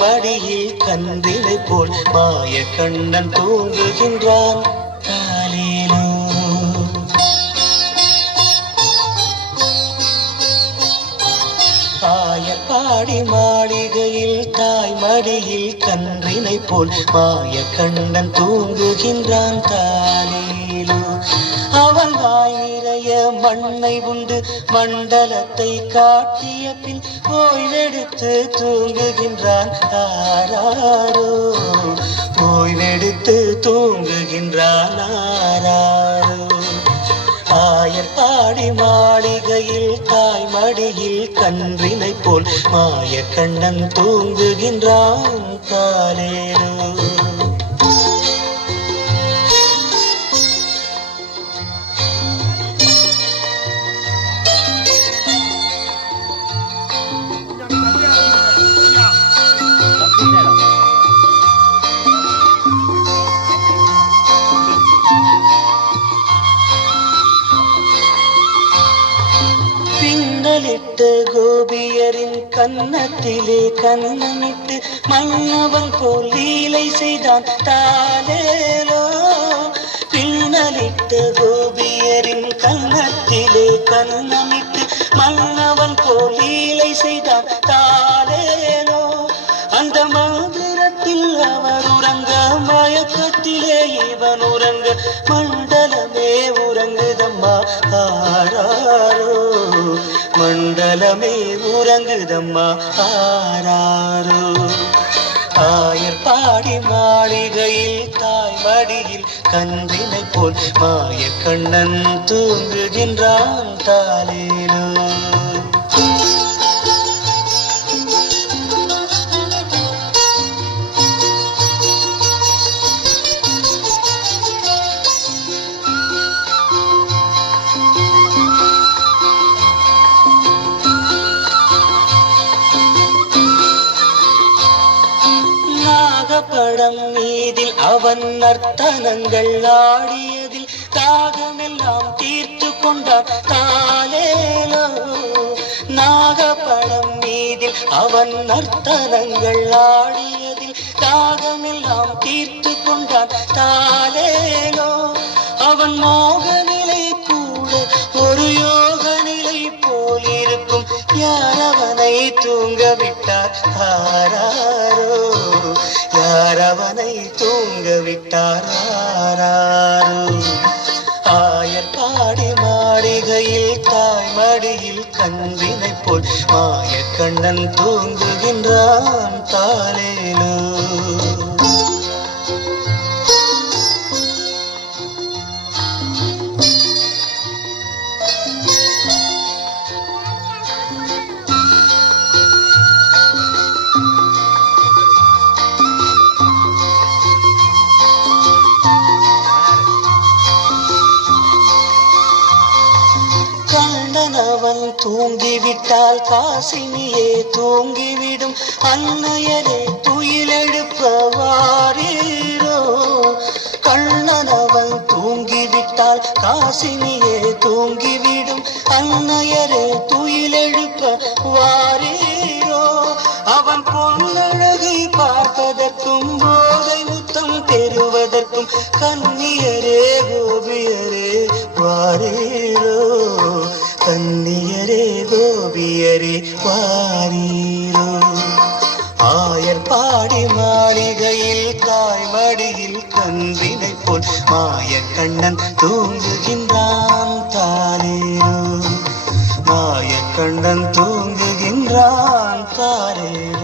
மடியில் கன்றினை போல் மாய கண்ணன் தூங்குகின்றான். தாலேலோ ஆயப்பாடி மாளிகையில் தாய் மடியில் கன்றினை போல் மாய கண்ணன் தூங்குகின்றான். தாலேலோ அவள் வாய் நிறைய மண்ணை உண்டு மண்டலத்தை காட்டிய பின் ஓய்வெடுத்து தூங்குகின்றான். ஆராரோ ஓய்வெடுத்து தூங்குகின்றான். ஆராரோ ஆயர்பாடி மாளிகையில் தாய் மடியில் கன்றினை போல் மாய கண்ணன் தூங்குகின்றான். தாலேலோ பின்னலிட்டு கோபியரின் கன்னத்திலே கண்ணமிட்டு மன்னவன் போல் லீலை செய்தான். தாலேலோ பின்னலிட்டு கோபியரின் கன்னத்திலே கண்ணமிட்டு மன்னவன் போல் லீலை செய்தான். தாலேலோ அந்த மந்திரத்தில் அவர் உறங்க மயக்கத்திலே இவன் உறங்க மண்டலமே உறங்குதம்மா. ஆராரோ மண்டலமே உறங்குதம்மா. ஆராரோ ஆயர்பாடி மாளிகையில் தாய் மடியில் கன்றினை போல் மாய கண்ணன் தூங்குகின்றான். தாலேலோ படம் மீதில் அவன் நர்த்தனங்கள் ஆடியதில் தாகமெல்லாம் தீர்த்து கொண்டான். தாலேலோ நாகப்படம் மீதில் அவன் நர்த்தனங்கள் ஆடியதில் தாகமெல்லாம் தீர்த்து கொண்டான். தாலேலோ அவன் மோக நிலை கூட ஒரு யோக நிலை போல் இருக்கும். யார் அவனை தூங்க விட்டார்? ஆராரோ யார் அவனை தூங்க விட்டார்? ஆராரோ ஆயர்பாடி மாளிகையில் தாய் மடியில் கன்றினை போல் மாய கண்ணன் தூங்குகின்றான். தாலேலோ அவன் தூங்கிவிட்டால் காசினியே தூங்கிவிடும். அன்னையரே துயிலெழுப்ப வாரீரோ. கண்ணன் அவன் தூங்கிவிட்டால் காசினியே தூங்கிவிடும். அன்னையரே துயிலெழுப்ப வாரீரோ. அவன் பொன்னழகை பார்ப்பதற்கும் போதை முத்தம் பெறுவதற்கும் கன்னியரே கோபியரே வாரீரோ. கன்னியரே கோபியரே வாரீரோ. ஆயர்பாடி மாளிகையில் தாய் மடியில் கன்றினை போல் மாய கண்ணன் தூங்குகின்றான். தாலேலோ மாய கண்ணன் தூங்குகின்றான். தாலேலோ